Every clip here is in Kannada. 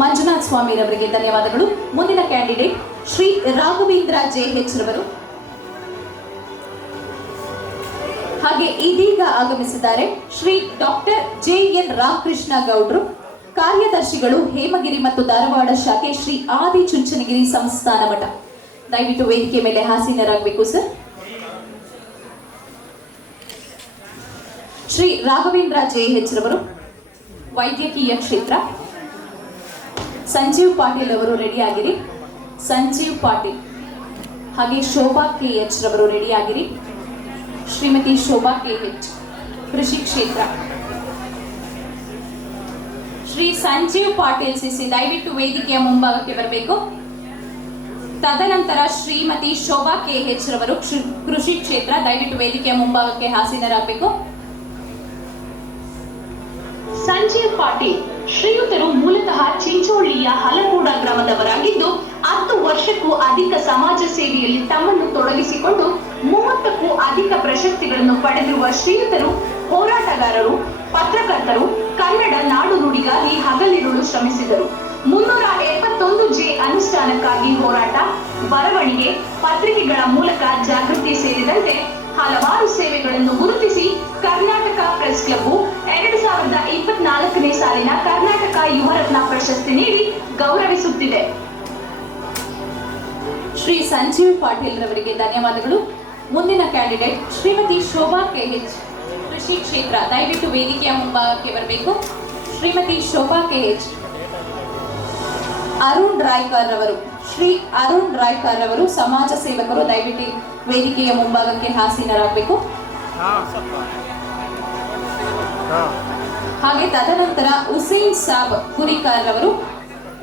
ಮಂಜುನಾಥ್ ಸ್ವಾಮಿರವರಿಗೆ ಧನ್ಯವಾದಗಳು. ಮುಂದಿನ candidate Shri Raghavendra J H ರವರು. ಹಾಗೆ ಇದೀಗ ಆಗಮಿಸಿದ್ದಾರೆ Shri doctor J N Ramakrishna ಗೌಡ್ರು. ಕಾರ್ಯದರ್ಶಿಗಳು ಹೇಮಗಿರಿ ಮತ್ತು ಧಾರವಾಡ ಶಾಖೆ ಶ್ರೀ ಆದಿ ಚುಂಚನಗಿರಿ ಸಂಸ್ಥಾನ ಮಠ. ದಯವಿಟ್ಟು ವೇದಿಕೆ ಮೇಲೆ ಹಾಸೀನರಾಗಬೇಕು sir. Shri Raghavendra J H ರವರು, ವೈದ್ಯಕೀಯ ಕ್ಷೇತ್ರ. ಸಂಜೀವ್ ಪಾಟೀಲ್ ಅವರು ರೆಡಿ ಆಗಿರಿ ಸಂಜೀವ್ ಪಾಟೀಲ್, ಹಾಗೆ ಶೋಭಾ ಕೆ ಎಚ್ ರವರು ರೆಡಿ ಆಗಿರಿ ಶ್ರೀಮತಿ ಶೋಭಾ ಕೆ ಎಚ್, ಕೃಷಿ ಕ್ಷೇತ್ರ. ಶ್ರೀ ಸಂಜೀವ್ ಪಾಟೀಲ್ ಸಿಸಿ, ದಯವಿಟ್ಟು ವೇದಿಕೆಯ ಮುಂಭಾಗಕ್ಕೆ ಬರಬೇಕು. ತದನಂತರ ಶ್ರೀಮತಿ ಶೋಭಾ ಕೆ ಎಚ್ ರವರು ಕೃಷಿ ಕ್ಷೇತ್ರ, ದಯವಿಟ್ಟು ವೇದಿಕೆಯ ಮುಂಭಾಗಕ್ಕೆ ಹಾಸೀನರಾಗಬೇಕು. ಸಂಜೀವ್ ಪಾಟೀಲ್, ಶ್ರೀಯುತರು ಮೂಲತಃ ಚಿಂಚೋಳಿಯ ಹಲಗೂಡ ಗ್ರಾಮದವರಾಗಿದ್ದು, ಹತ್ತು ವರ್ಷಕ್ಕೂ ಅಧಿಕ ಸಮಾಜ ಸೇವೆಯಲ್ಲಿ ತಮ್ಮನ್ನು ತೊಡಗಿಸಿಕೊಂಡು ಮೂವತ್ತಕ್ಕೂ ಅಧಿಕ ಪ್ರಶಸ್ತಿಗಳನ್ನು ಪಡೆದಿರುವ ಶ್ರೀಯುತರು, ಹೋರಾಟಗಾರರು, ಪತ್ರಕರ್ತರು, ಕನ್ನಡ ನಾಡು ನುಡಿಗಾಗಿ ಹಗಲಿರುಳು ಶ್ರಮಿಸಿದರು. ಮುನ್ನೂರ ಎಪ್ಪತ್ತೊಂದು ಜೆ ಅನುಷ್ಠಾನಕ್ಕಾಗಿ ಹೋರಾಟ, ಬರವಣಿಗೆ, ಪತ್ರಿಕೆಗಳ ಮೂಲಕ ಪ್ರಶಸ್ತಿ ನೀಡಿ ಗೌರವಿಸುತ್ತಿದೆ. ಶ್ರೀ ಸಂಜೀವ್ ಪಾಟೀಲ್ ರವರಿಗೆ ಧನ್ಯವಾದಗಳು. ಮುಂದಿನ ಕ್ಯಾಂಡಿಡೇಟ್ ಶ್ರೀಮತಿ ಶೋಭಾ ಕೆಹೆಚ್ ಕೃಷಿ ಕ್ಷೇತ್ರ, ದಯವಿಟ್ಟು ವೇದಿಕೆಯ ಮುಂಭಾಗಕ್ಕೆ ಬರಬೇಕು. ಶ್ರೀಮತಿ ಶೋಭಾ ಕೆಹೆಚ್ ಅರುಣ್ ರಾಯ್ಕರ್ ರವರು ಶ್ರೀ ಅರುಣ್ ರಾಯ್ಕರ್ ರವರು ಸಮಾಜ ಸೇವಕರು ದಯವಿಟ್ಟು ವೇದಿಕೆಯ ಮುಂಭಾಗಕ್ಕೆ ಹಾಸೀನರಾಗಬೇಕು ಹಾಗೆ ತದನಂತರ ಹುಸೇನ್ ಸಾಬ್ ಗುರಿಕಾರ್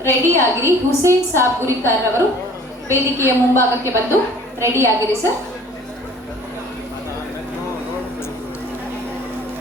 ರೆಡಿಯಾಗಿರಿ. ಹುಸೇನ್ ಸಾಬ್ ಗುರಿಕಾರ್ ರವರು ವೇದಿಕೆಯ ಮುಂಭಾಗಕ್ಕೆ ಬಂದು ರೆಡಿ ಆಗಿರಿ ಸರ್.